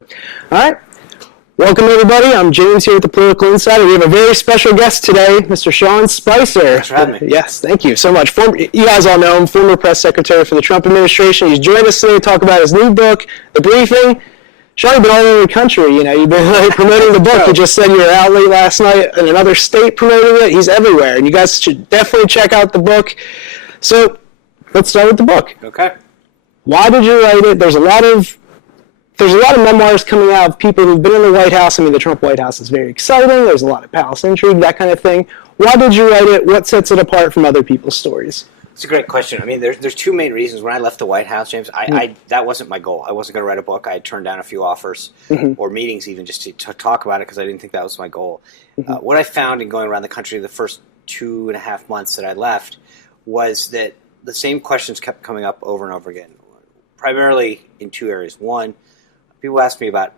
All right. Welcome, everybody. I'm James here at the Political Insider. We have a very special guest today, Mr. Sean Spicer. Thanks for having me. Yes, thank you so much. You guys all know him, former press secretary for the Trump administration. He's joined us today to talk about his new book, The Briefing. Sean, you've been all over the country. You've been promoting the book. You just said you were out late last night in another state promoting it. He's everywhere, and you guys should definitely check out the book. So let's start with the book. Okay. Why did you write it? There's a lot of memoirs coming out of people who've been in the White House. I mean, the Trump White House is very exciting. There's a lot of palace intrigue, that kind of thing. Why did you write it? What sets it apart from other people's stories? It's a great question. I mean, there's two main reasons. When I left the White House, James, that wasn't my goal. I wasn't going to write a book. I had turned down a few offers or meetings even just to talk about it because I didn't think that was my goal. What I found in going around the country the first 2.5 months that I left was that the same questions kept coming up over and over again, primarily in two areas. One, people asked me about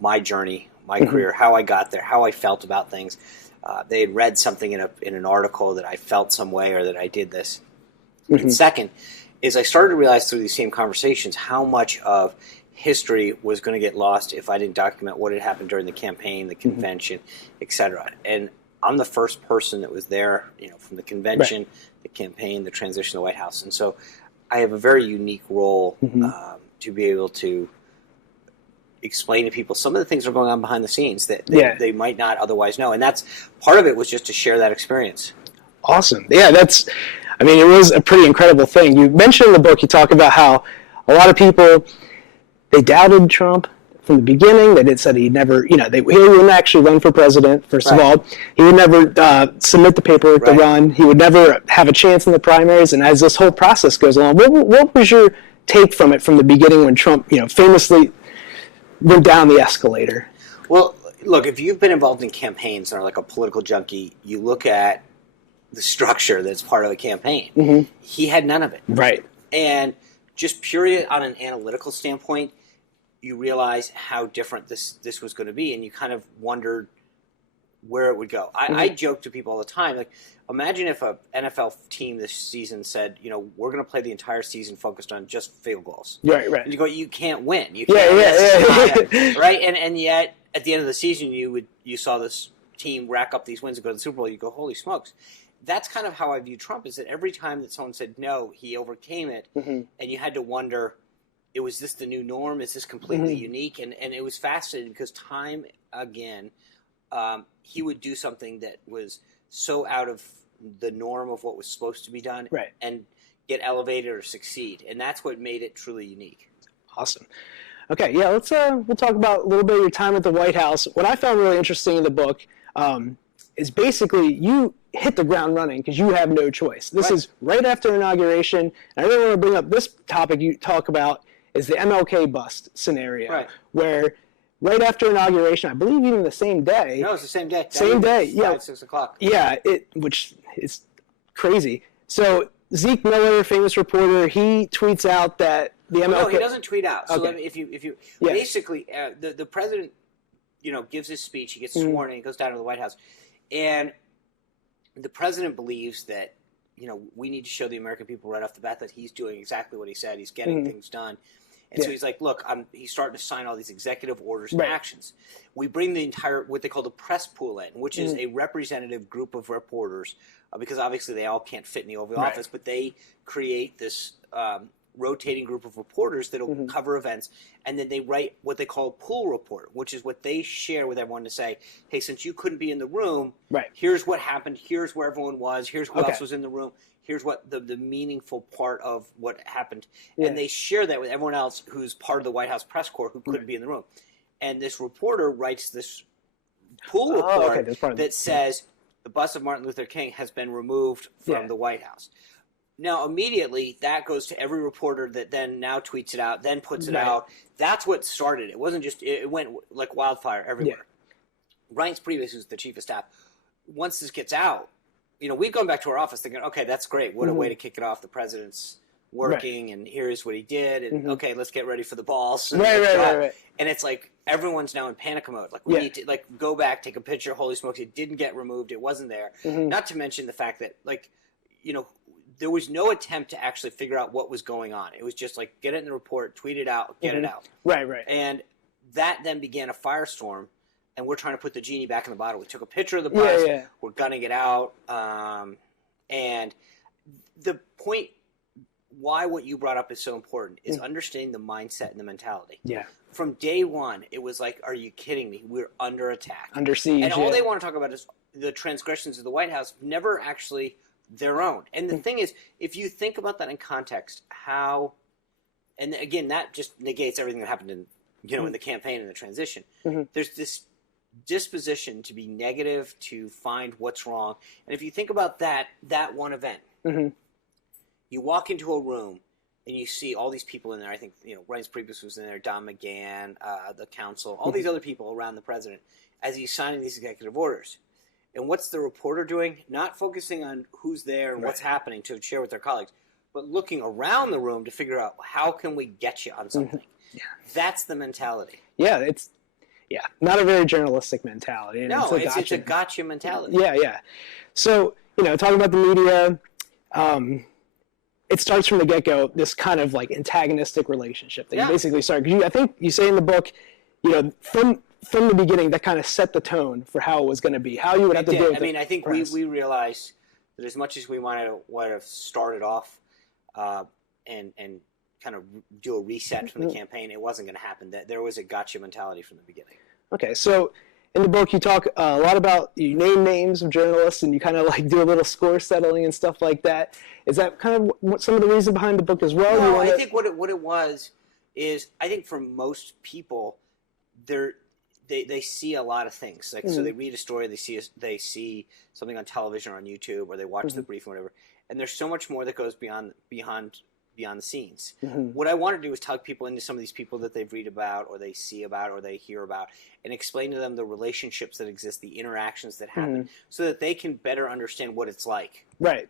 my journey, my career, how I got there, how I felt about things. They had read something in an article that I felt some way or that I did this. And second is I started to realize through these same conversations how much of history was going to get lost if I didn't document what had happened during the campaign, the convention, et cetera. And I'm the first person that was there, from the convention, the campaign, the transition to the White House. And so I have a very unique role to be able to explain to people some of the things that are going on behind the scenes that they might not otherwise know. And that's part of it was just to share that experience. Awesome. Yeah, it was a pretty incredible thing. You mentioned in the book, you talk about how a lot of people, they doubted Trump from the beginning. They said he'd never, he wouldn't actually run for president, first of all. He would never submit the paperwork to run. He would never have a chance in the primaries. And as this whole process goes along, what was your take from it from the beginning when Trump, famously went down the escalator? Well, look, if you've been involved in campaigns or like a political junkie, you look at the structure that's part of a campaign. He had none of it. Right. And just purely on an analytical standpoint, you realize how different this was going to be, and you kind of wondered where it would go. I joke to people all the time, like, imagine if an NFL team this season said, we're going to play the entire season focused on just field goals. Right. And you go, you can't win. You can't win. Right? And yet, at the end of the season, you saw this team rack up these wins and go to the Super Bowl. You go, holy smokes. That's kind of how I view Trump, is that every time that someone said no, he overcame it, and you had to wonder, was this the new norm? Is this completely unique? And it was fascinating because time again, he would do something that was so out of the norm of what was supposed to be done and get elevated or succeed. And that's what made it truly unique. Awesome. Okay, yeah, let's we'll talk about a little bit of your time at the White House. What I found really interesting in the book is basically you hit the ground running because you have no choice. This is right after inauguration. And I really want to bring up this topic you talk about is the MLK bust scenario, where right after inauguration, I believe even the same day. No, it's the same day. Same day, yeah. 5, 6 o'clock. Yeah, which is crazy. So Zeke Miller, famous reporter, he tweets out that the MLK. No, he doesn't tweet out. So if you basically the president, gives his speech, he gets sworn, and he goes down to the White House, and the president believes that we need to show the American people right off the bat that he's doing exactly what he said. He's getting things done. And so he's like, look, he's starting to sign all these executive orders and actions. We bring the entire, what they call the press pool in, which is a representative group of reporters, because obviously they all can't fit in the Oval Office, but they create this rotating group of reporters that will cover events, and then they write what they call a pool report, which is what they share with everyone to say, hey, since you couldn't be in the room, here's what happened, here's where everyone was, here's who else was in the room, here's what the meaningful part of what happened. And they share that with everyone else who's part of the White House press corps who couldn't be in the room. And this reporter writes this pool report that says the bust of Martin Luther King has been removed from the White House. Now, immediately, that goes to every reporter that then now tweets it out, then puts it out. That's what started it. It wasn't just – it went like wildfire everywhere. Reince Priebus, who's the chief of staff, once this gets out, we've gone back to our office thinking, okay, that's great. What a way to kick it off. The president's working, and here's what he did, and okay, let's get ready for the balls. And Right. And it's like everyone's now in panic mode. Like, we need to go back, take a picture. Holy smokes, it didn't get removed. It wasn't there. Not to mention the fact that, there was no attempt to actually figure out what was going on. It was just like, get it in the report, tweet it out, get it out. Right. And that then began a firestorm, and we're trying to put the genie back in the bottle. We took a picture of the bus. Yeah. We're gunning it out. And the point why what you brought up is so important is understanding the mindset and the mentality. Yeah. From day one, it was like, are you kidding me? We're under attack. Under siege. And all they want to talk about is the transgressions of the White House, never actually their own. And the thing is, if you think about that in context, how, and again, that just negates everything that happened in, in the campaign and the transition. There's this disposition to be negative, to find what's wrong. And if you think about that one event, you walk into a room and you see all these people in there. I think, Reince Priebus was in there, Don McGahn, the council, all these other people around the president as he's signing these executive orders. And what's the reporter doing? Not focusing on who's there and what's happening to share with their colleagues, but looking around the room to figure out how can we get you on something. Yeah. That's the mentality. Yeah, it's not a very journalistic mentality. And no, it's a gotcha mentality. Yeah. So, talking about the media, it starts from the get-go, this kind of like antagonistic relationship that you basically start. Because I think you say in the book, from the beginning, that kind of set the tone for how it was going to be, how you would have to deal with it. I mean, I think we realized that as much as we would have started off and kind of do a reset from the campaign, it wasn't going to happen. That there was a gotcha mentality from the beginning. Okay, so in the book you talk a lot about, you name names of journalists and you kind of like do a little score settling and stuff like that. Is that kind of what some of the reason behind the book as well? No, I think what it was is, I think for most people, they see a lot of things. Like so they read a story, they see something on television or on YouTube, or they watch the brief or whatever. And there's so much more that goes beyond the scenes. What I want to do is tug people into some of these people that they read about, or they see about, or they hear about, and explain to them the relationships that exist, the interactions that happen, so that they can better understand what it's like. Right.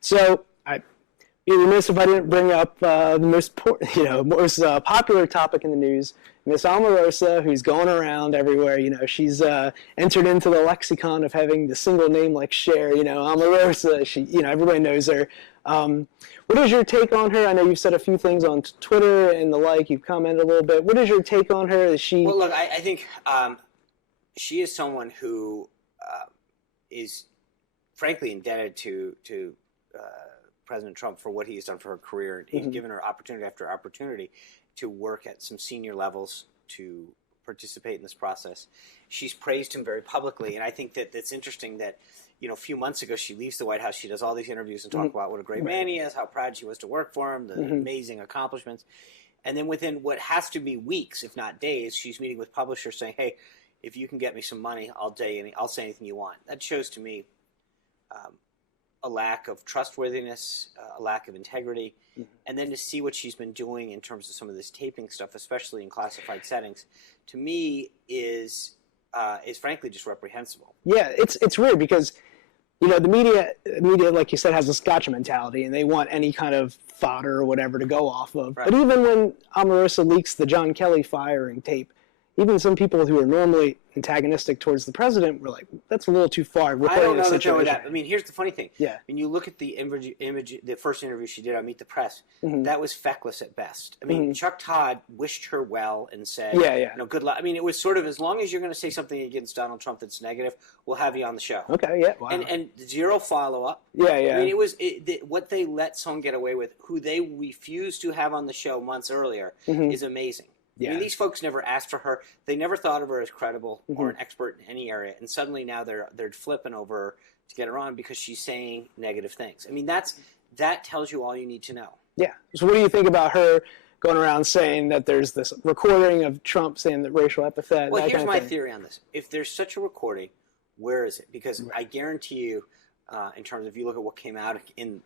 So I'd be remiss if I didn't bring up the most popular topic in the news, Miss Omarosa, who's going around everywhere. She's entered into the lexicon of having the single name like Cher. Omarosa. She, everybody knows her. What is your take on her? I know you've said a few things on Twitter and the like. You've commented a little bit. What is your take on her? Is she? Well, look, I think she is someone who is frankly indebted to President Trump for what he has done for her career. He's given her opportunity after opportunity to work at some senior levels to participate in this process. She's praised him very publicly, and I think that it's interesting that a few months ago she leaves the White House. She does all these interviews and talk about what a great man he is, how proud she was to work for him, the amazing accomplishments. And then within what has to be weeks, if not days, she's meeting with publishers saying, hey, if you can get me some money, I'll say anything you want. That shows to me a lack of trustworthiness, a lack of integrity, and then to see what she's been doing in terms of some of this taping stuff, especially in classified settings, to me is frankly just reprehensible. Yeah, it's weird because the media, like you said, has this gotcha mentality, and they want any kind of fodder or whatever to go off of. Right. But even when Omarosa leaks the John Kelly firing tape, even some people who are normally antagonistic towards the president were like, that's a little too far. I don't know that. I mean, here's the funny thing. Yeah. When you look at the the first interview she did on Meet the Press, that was feckless at best. I mean, Chuck Todd wished her well and said, good luck. I mean, it was sort of, as long as you're going to say something against Donald Trump that's negative, we'll have you on the show. Okay, yeah, wow. And zero follow-up. Yeah. I mean, it was what they let someone get away with, who they refused to have on the show months earlier, is amazing. Yeah. I mean, these folks never asked for her. They never thought of her as credible or an expert in any area. And suddenly now they're flipping over her to get her on because she's saying negative things. I mean, that tells you all you need to know. Yeah. So what do you think about her going around saying that there's this recording of Trump saying the racial epithet? Well, here's my theory on this. If there's such a recording, where is it? Because I guarantee you, in terms of, if you look at what came out in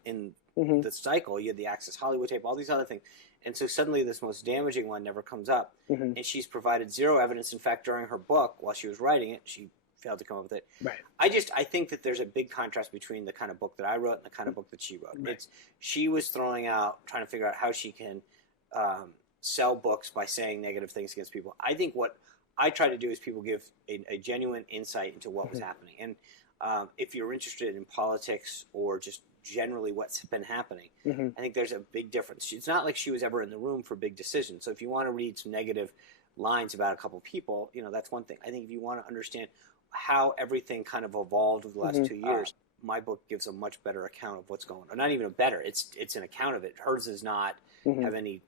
the cycle, you had the Access Hollywood tape, all these other things. And so suddenly this most damaging one never comes up. And she's provided zero evidence. In fact, during her book, while she was writing it, she failed to come up with it. Right. I think that there's a big contrast between the kind of book that I wrote and the kind of book that she wrote. Right. She was trying to figure out how she can sell books by saying negative things against people. I think what I try to do is people give a genuine insight into what was happening. And if you're interested in politics or just generally what's been happening, I think there's a big difference. It's not like she was ever in the room for big decisions. So if you want to read some negative lines about a couple of people, that's one thing. I think if you want to understand how everything kind of evolved over the last 2 years, my book gives a much better account of what's going on. Not even a better, it's an account of it. Hers does not have any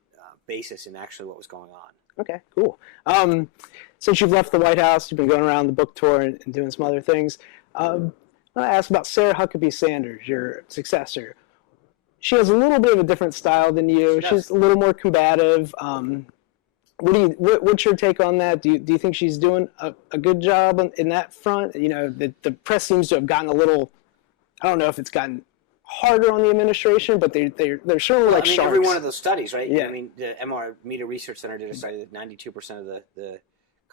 basis in actually what was going on. Okay, cool. Since you've left the White House, you've been going around the book tour and doing some other things. I want to ask about Sarah Huckabee Sanders, your successor. She has a little bit of a different style than you. She's a little more combative. What's your take on that? Do you think she's doing a good job in that front? The press seems to have gotten a little. I don't know if it's gotten harder on the administration, but they're certainly like sharks. Every one of those studies, right? Yeah. The Media Research Center did a study that 92% of the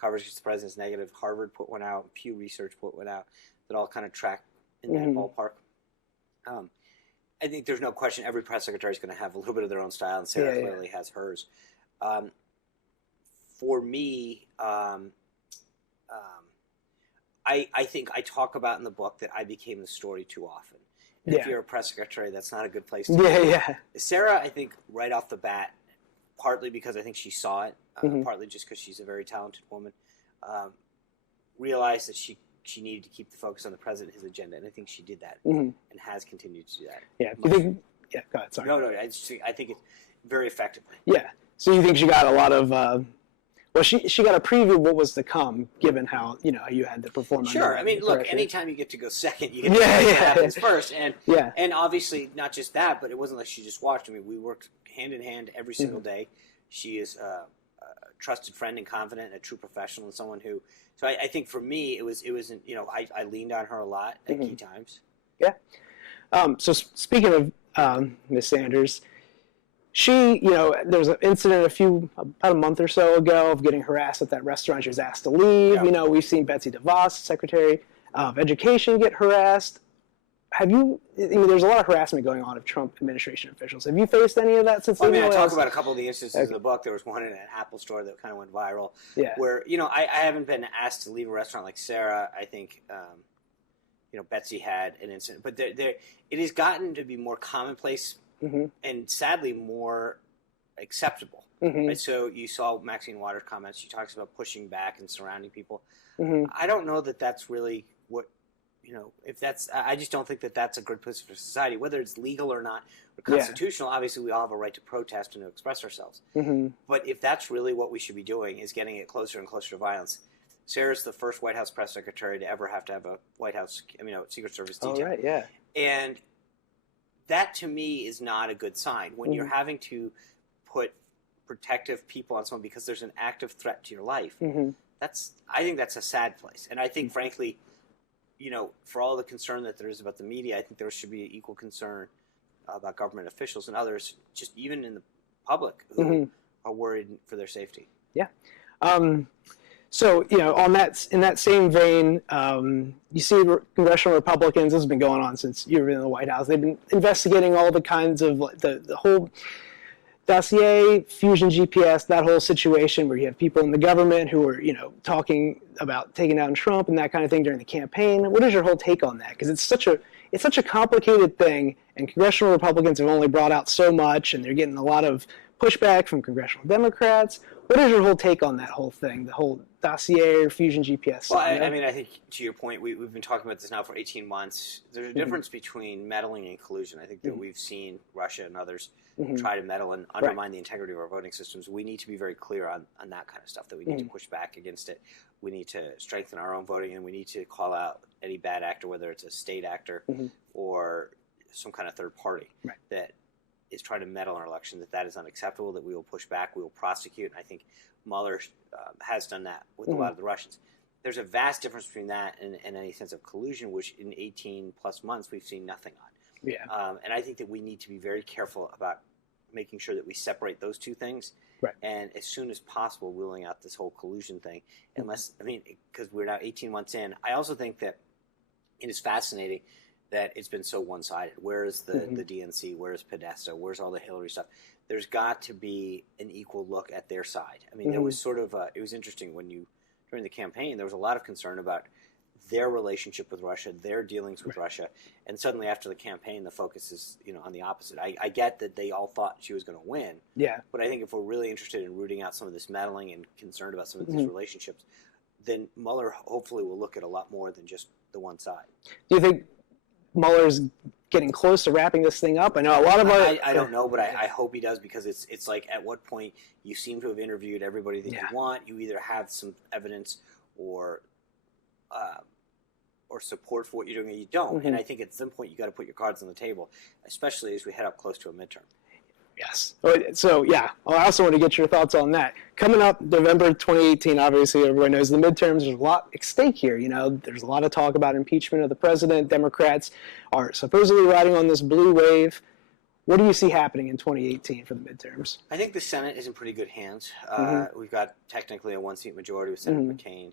coverage against the president is negative. Harvard put one out. Pew Research put one out. That all kind of track in that ballpark. I think there's no question every press secretary is going to have a little bit of their own style, and Sarah clearly has hers. For me, I think I talk about in the book that I became the story too often. And if you're a press secretary, that's not a good place to be. Sarah, I think, right off the bat, partly because I think she saw it, partly just because she's a very talented woman, realized that she needed to keep the focus on the president, his agenda, and I think she did that and has continued to do that. Yeah, go ahead, sorry. No, I think it's very effectively. Yeah, so you think she got a lot of... Well, she got a preview of what was to come, given how you had to perform. Sure, I mean, look, anytime you get to go second, you get to know what happens first, and obviously not just that, but it wasn't like she just watched. I mean, we worked hand in hand every single day. She is a trusted friend and confident, and a true professional, and someone who. So I think for me, it wasn't. I leaned on her a lot at key times. Yeah. So speaking of Ms. Sanders. She, there was an incident about a month or so ago of getting harassed at that restaurant. She was asked to leave. Yeah. We've seen Betsy DeVos, Secretary of Education, get harassed. There's a lot of harassment going on of Trump administration officials. Have you faced any of that since? I talk about a couple of the instances in the book. There was one in an Apple store that kind of went viral. Yeah. Where, I haven't been asked to leave a restaurant like Sarah. I think, Betsy had an incident. But it has gotten to be more commonplace and sadly more acceptable. Right? So you saw Maxine Waters' comments. She talks about pushing back and surrounding people. I don't know that that's really what, if that's, I just don't think that that's a good place for society, whether it's legal or not, or constitutional. Obviously, we all have a right to protest and to express ourselves. But if that's really what we should be doing, is getting it closer and closer to violence. Sarah's the first White House press secretary to ever have a White House, Secret Service detail. Oh, right, yeah. And that, to me, is not a good sign. When you're having to put protective people on someone because there's an active threat to your life, I think that's a sad place. And I think, frankly, for all the concern that there is about the media, I think there should be equal concern about government officials and others, just even in the public, who are worried for their safety. Yeah. So, in that same vein, you see congressional Republicans, this has been going on since you've been in the White House. They've been investigating all the kinds of, the whole dossier, Fusion GPS, that whole situation where you have people in the government who are, talking about taking down Trump and that kind of thing during the campaign. What is your whole take on that? Because it's such a complicated thing, and congressional Republicans have only brought out so much, and they're getting a lot of pushback from congressional Democrats. What is your whole take on that whole thing, the whole dossier or Fusion GPS? Well, I think to your point, we've been talking about this now for 18 months. There's a difference between meddling and collusion. I think that we've seen Russia and others try to meddle and undermine the integrity of our voting systems. We need to be very clear on that kind of stuff, that we need to push back against it. We need to strengthen our own voting, and we need to call out any bad actor, whether it's a state actor or some kind of third party that is trying to meddle in our election, that is unacceptable, that we will push back, we will prosecute. And I think Mueller has done that with a lot of the Russians. There's a vast difference between that and any sense of collusion, which in 18-plus months we've seen nothing on. Yeah. And I think that we need to be very careful about making sure that we separate those two things. Right. And as soon as possible, ruling out this whole collusion thing. Because we're now 18 months in. I also think that it is fascinating that it's been so one-sided. Where is the DNC? Where is Podesta? Where's all the Hillary stuff? There's got to be an equal look at their side. There was sort of it was interesting during the campaign, there was a lot of concern about their relationship with Russia, their dealings with Russia, and suddenly after the campaign, the focus is on the opposite. I get that they all thought she was going to win, but I think if we're really interested in rooting out some of this meddling and concerned about some of these relationships, then Mueller hopefully will look at a lot more than just the one side. Do you think Mueller's getting close to wrapping this thing up? I know a lot of our... I don't know, but I hope he does, because it's like, at what point you seem to have interviewed everybody that you want. You either have some evidence or support for what you're doing, or you don't. And I think at some point you got to put your cards on the table, especially as we head up close to a midterm. Yes. So, I also want to get your thoughts on that. Coming up November 2018, obviously everyone knows the midterms. There's a lot at stake here. There's a lot of talk about impeachment of the president. Democrats are supposedly riding on this blue wave. What do you see happening in 2018 for the midterms? I think the Senate is in pretty good hands. We've got technically a one-seat majority with Senator McCain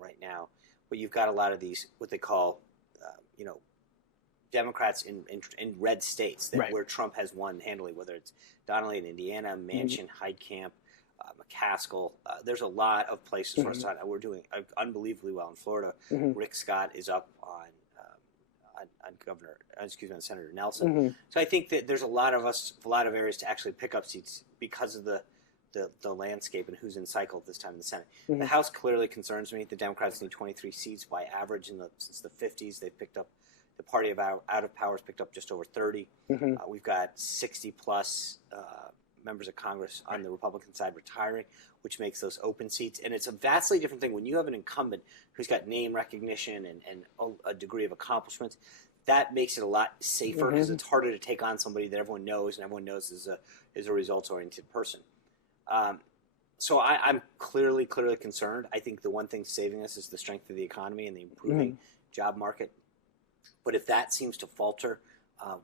right now. But you've got a lot of these, what they call, Democrats in red states where Trump has won handily, whether it's Donnelly in Indiana, Manchin, Heitkamp, McCaskill. There's a lot of places for us to. We're doing unbelievably well in Florida. Rick Scott is up on Senator Nelson. So I think that there's a lot of areas to actually pick up seats because of the landscape and who's in cycle at this time in the Senate. The House clearly concerns me. The Democrats need 23 seats by average since the 50s. They've picked up, the party of out of power has picked up just over 30. We've got 60-plus members of Congress on the Republican side retiring, which makes those open seats. And it's a vastly different thing when you have an incumbent who's got name recognition and a degree of accomplishments. That makes it a lot safer because it's harder to take on somebody that everyone knows, and everyone knows is a results-oriented person. So I'm clearly concerned. I think the one thing saving us is the strength of the economy and the improving job market. But if that seems to falter,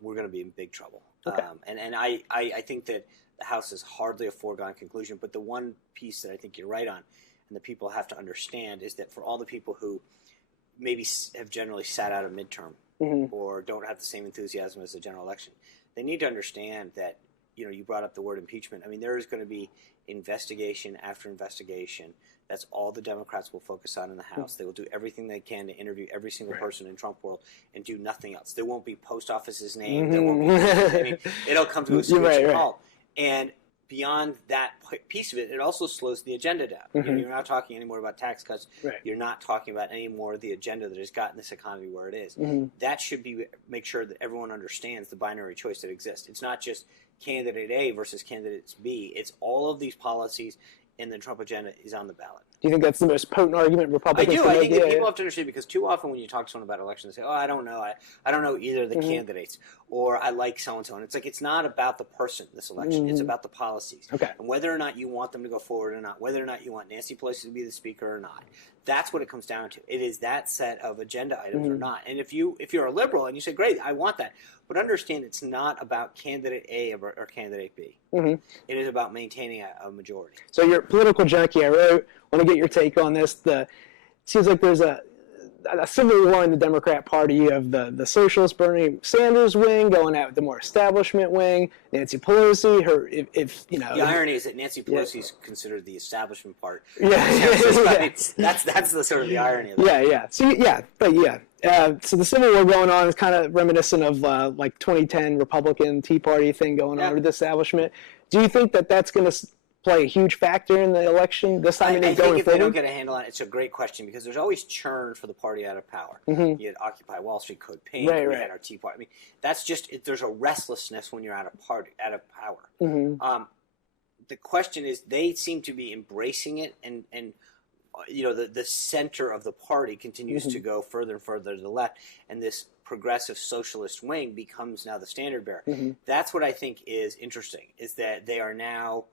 we're going to be in big trouble. Okay. And I think that the House is hardly a foregone conclusion. But the one piece that I think you're right on, and the people have to understand, is that for all the people who maybe have generally sat out a midterm or don't have the same enthusiasm as the general election, they need to understand that, you brought up the word impeachment. I mean, there is going to be investigation after investigation. That's all the Democrats will focus on in the House. They will do everything they can to interview every single person in Trump world and do nothing else. There won't be post offices named. There won't be, it'll come to a screeching halt. And beyond that piece of it, it also slows the agenda down. You're not talking anymore about tax cuts. You're not talking about any more of the agenda that has gotten this economy where it is. That should make sure that everyone understands the binary choice that exists. It's not just candidate A versus candidate B. It's all of these policies, and the Trump agenda is on the ballot. Do you think that's the most potent argument Republicans I do. can I make? think that people have to understand, because too often when you talk to someone about elections, they say, I don't know. I don't know either of the candidates, or I like so-and-so. And it's like, it's not about the person, this election. It's about the policies. Okay. And whether or not you want them to go forward or not, whether or not you want Nancy Pelosi to be the speaker or not. That's what it comes down to. It is that set of agenda items or not. And if you're a liberal and you say, great, I want that, but understand it's not about candidate A or candidate B. It is about maintaining a majority. So you're a political junkie. I really want to get your take on this. It seems like there's a civil war in the Democrat Party. You have the socialist Bernie Sanders wing going at the more establishment wing. Nancy Pelosi, The irony is that Nancy Pelosi is considered the establishment part. That's the sort of the irony of that. So the civil war going on is kind of reminiscent of like 2010 Republican Tea Party thing going on with the establishment. Do you think that that's going to play a huge factor in the election this time? I think if they don't get a handle on it, it's a great question, because there's always churn for the party out of power. You had Occupy Wall Street, Code Pink, we had our Tea Party. I mean, that's just there's a restlessness when you're out of power. The question is, they seem to be embracing it, and the center of the party continues to go further and further to the left, and this progressive socialist wing becomes now the standard bearer. That's what I think is interesting, is that they are now,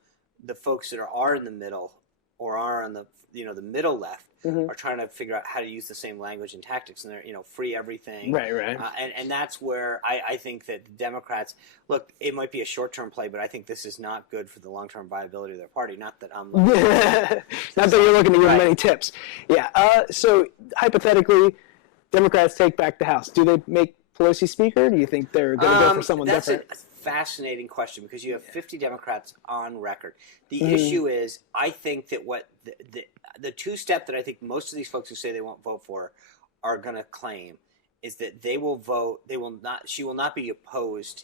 the folks that are in the middle or are on the the middle left are trying to figure out how to use the same language and tactics, and they're free everything, and that's where I think that the Democrats, look, it might be a short-term play, but I think this is not good for the long-term viability of their party. Not that I'm not that you're looking to give many tips. So hypothetically, Democrats take back the House. Do they make Pelosi speaker? Do you think they're going to go for someone different? That's a fascinating question, because you have 50 Democrats on record. The issue is, I think that what the two-step that I think most of these folks who say they won't vote for are going to claim is that they will vote. She will not be opposed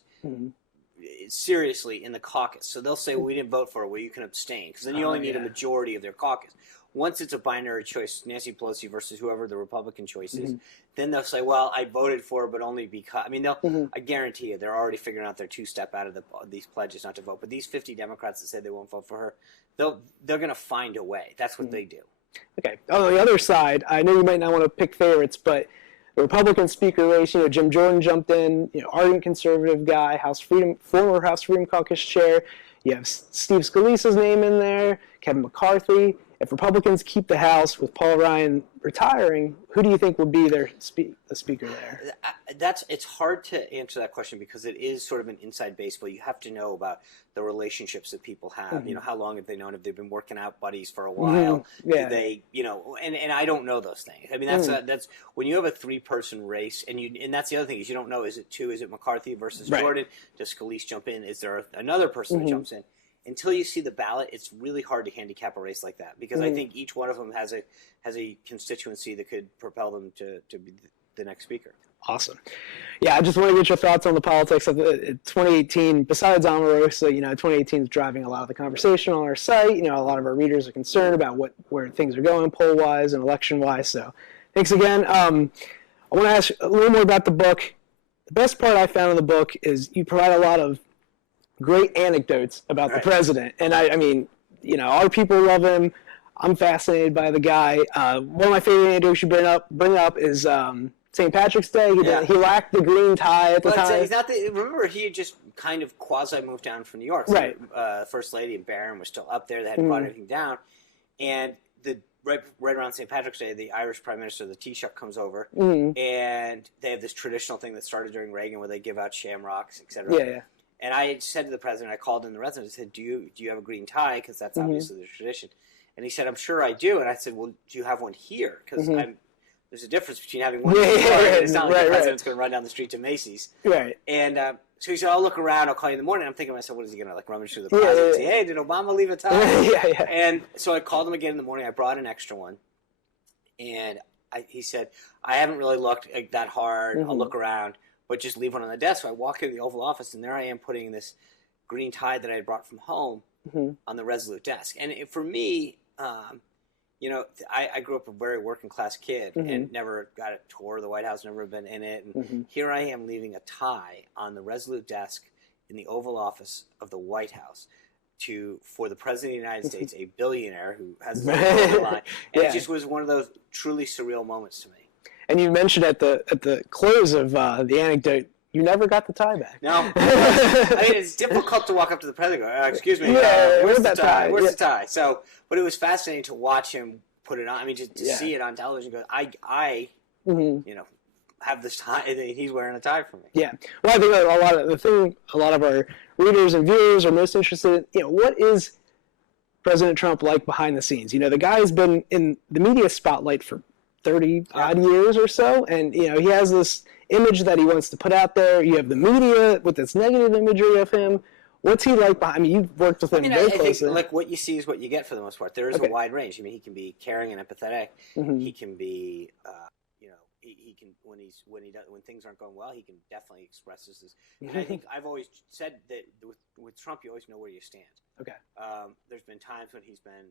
seriously in the caucus. So they'll say, well, we didn't vote for her. Well, you can abstain, because then you only need a majority of their caucus. Once it's a binary choice, Nancy Pelosi versus whoever the Republican choice is, then they'll say, well, I voted for her, but only because. I mean, I guarantee you, they're already figuring out their two-step out of these pledges not to vote. But these 50 Democrats that say they won't vote for her, they're going to find a way. That's what they do. Okay. On the other side, I know you might not want to pick favorites, but the Republican speaker race, Jim Jordan jumped in, ardent conservative guy, former House Freedom Caucus chair. You have Steve Scalise's name in there, Kevin McCarthy. If Republicans keep the House with Paul Ryan retiring, who do you think would be the speaker there? It's hard to answer that question because it is sort of an inside baseball. You have to know about the relationships that people have. How long have they known? Have they been working out buddies for a while? Do they, and I don't know those things. I mean, that's when you have a 3-person race, and that's the other thing is you don't know, is it 2? Is it McCarthy versus Jordan? Does Scalise jump in? Is there another person that jumps in? Until you see the ballot, it's really hard to handicap a race like that because I think each one of them has a constituency that could propel them to be the next speaker. Awesome. Yeah, I just want to get your thoughts on the politics of 2018. Besides Omarosa, 2018 is driving a lot of the conversation on our site. A lot of our readers are concerned about where things are going poll-wise and election-wise. So thanks again. I want to ask a little more about the book. The best part I found in the book is you provide a lot of great anecdotes about the president. And I mean, our people love him. I'm fascinated by the guy. One of my favorite anecdotes you bring up is St. Patrick's Day. He lacked the green tie at the time. He's not remember, he had just kind of quasi moved down from New York. So right. First Lady and Barron were still up there. They hadn't brought anything down. And right around St. Patrick's Day, the Irish Prime Minister, the Taoiseach, comes over. And they have this traditional thing that started during Reagan where they give out shamrocks, et cetera. Yeah. And I said to the president, I called in the resident and said, do you have a green tie? Because that's obviously the tradition. And he said, I'm sure I do. And I said, well, do you have one here? Because there's a difference between having one here and it's not like the president's going to run down the street to Macy's. Right. And so he said, I'll look around. I'll call you in the morning. I'm thinking to myself, what is he going to rummage through the closet and say, hey, did Obama leave a tie? Yeah. And so I called him again in the morning. I brought an extra one. And he said, I haven't really looked that hard. I'll look around. But just leave one on the desk. So I walk into the Oval Office, and there I am putting this green tie that I had brought from home on the Resolute desk. And for me, I grew up a very working-class kid and never got a tour of the White House, never been in it. And here I am leaving a tie on the Resolute desk in the Oval Office of the White House for the President of the United States, a billionaire who has his own line. And it just was one of those truly surreal moments to me. And you mentioned at the close of the anecdote, you never got the tie back. No. I mean, it's difficult to walk up to the president and go, excuse me, where's the tie? Where's the tie? So, but it was fascinating to watch him put it on. I mean, just to see it on television, go, I have this tie, and he's wearing a tie for me. Yeah. Well, I think a lot of our readers and viewers are most interested in, what is President Trump like behind the scenes? The guy's been in the media spotlight for 30-odd years or so, and he has this image that he wants to put out there. You have the media with this negative imagery of him. What's he like behind? I mean, you've worked with him very closely. I think what you see is what you get for the most part. There is a wide range. I mean, he can be caring and empathetic. He can be, he can when things aren't going well, he can definitely express this. And I think I've always said that with Trump, you always know where you stand. Okay. There's been times when he's been,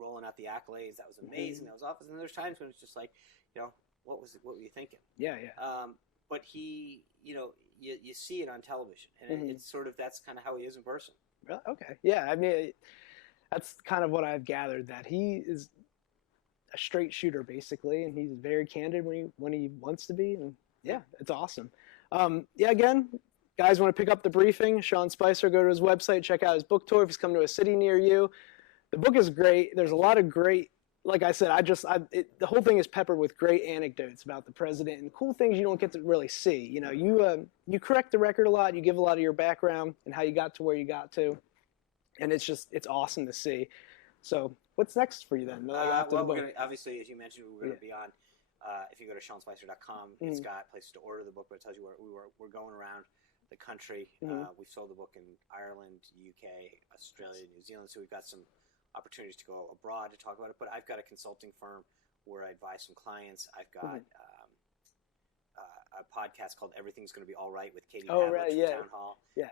rolling out the accolades. That was amazing. That was awesome. And there's times when it's just like, what were you thinking? Yeah. But he, you see it on television, and it's sort of that's kind of how he is in person. Really? Okay. Yeah. I mean, that's kind of what I've gathered, that he is a straight shooter basically, and he's very candid when he wants to be, and it's awesome. Again, guys, want to pick up the briefing? Sean Spicer, go to his website, check out his book tour if he's come to a city near you. The book is great. There's a lot of great, like I said, the whole thing is peppered with great anecdotes about the president and cool things you don't get to really see. You correct the record a lot. You give a lot of your background and how you got to where you got to, and it's awesome to see. So what's next for you then? Obviously, as you mentioned, we're going to be on. If you go to SeanSpicer.com, it's got places to order the book, but it tells you where we're going around the country. We've sold the book in Ireland, UK, Australia, New Zealand, so we've got some opportunities to go abroad to talk about it. But I've got a consulting firm where I advise some clients. I've got a podcast called Everything's Going to Be All Right with Katie Pavlich from Town Hall. Yeah.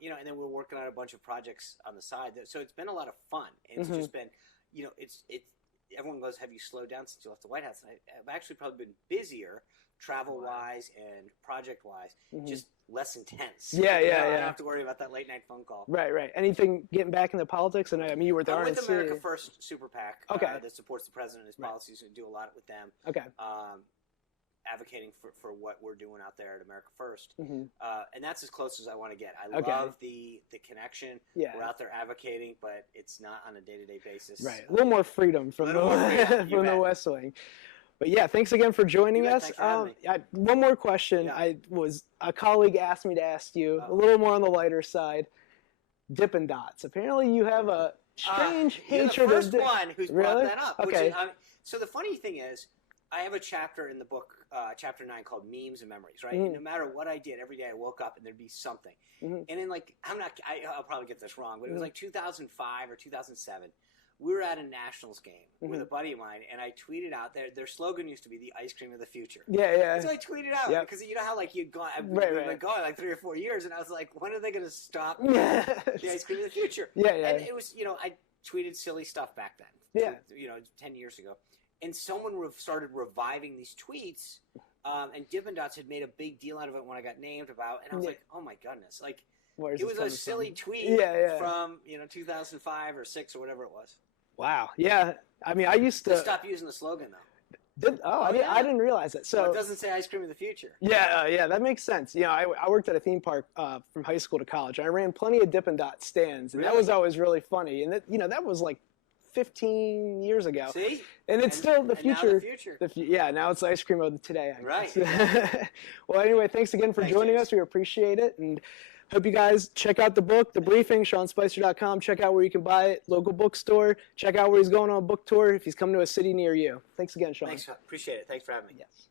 And then we're working on a bunch of projects on the side. So it's been a lot of fun. It's just been, it's everyone goes, have you slowed down since you left the White House? And I've actually probably been busier travel-wise and project-wise, just less intense. Yeah. I don't have to worry about that late-night phone call. Right. Anything getting back into politics? And I mean, you were there. With America First Super PAC that supports the president and his policies, and do a lot with them. Okay. Advocating for what we're doing out there at America First. And that's as close as I want to get. I love the connection. Yeah. We're out there advocating, but it's not on a day-to-day basis. Right. A little more freedom from the West Wing. But yeah, thanks again for joining us. One more question. A colleague asked me to ask you a little more on the lighter side. Dippin' Dots. Apparently, you have a strange hatred of of the first one who's brought that up. Okay. So the funny thing is, I have a chapter in the book, chapter 9, called Memes and Memories. Right, and no matter what I did, every day I woke up and there'd be something. And then I'll probably get this wrong, but it was like 2005 or 2007. We were at a Nationals game with a buddy of mine, and I tweeted out their slogan used to be the ice cream of the future. Yeah. So I tweeted out because you know how you'd gone, I've been going like 3 or 4 years, and I was like, when are they going to stop the ice cream of the future? Yeah. And it was, I tweeted silly stuff back then. Yeah. 10 years ago, and someone started reviving these tweets, and Dippin' Dots had made a big deal out of it when I got named about, and I was like, oh my goodness, it was a silly tweet from 2005 or 6 or whatever it was. Wow. Yeah. I mean, I used to stop using the slogan though. I didn't realize that. So it doesn't say ice cream of the future. Yeah, that makes sense. I worked at a theme park from high school to college. I ran plenty of Dippin' Dot stands, and that was always really funny. And that was like 15 years ago. See? And it's still the future. Now the future. Now it's ice cream of today. I guess. Right. Well, anyway, thanks again for joining us. We appreciate it, and hope you guys check out the book, The Briefing, SeanSpicer.com. Check out where you can buy it, local bookstore. Check out where he's going on a book tour if he's coming to a city near you. Thanks again, Sean. Thanks. Appreciate it. Thanks for having me. Yes.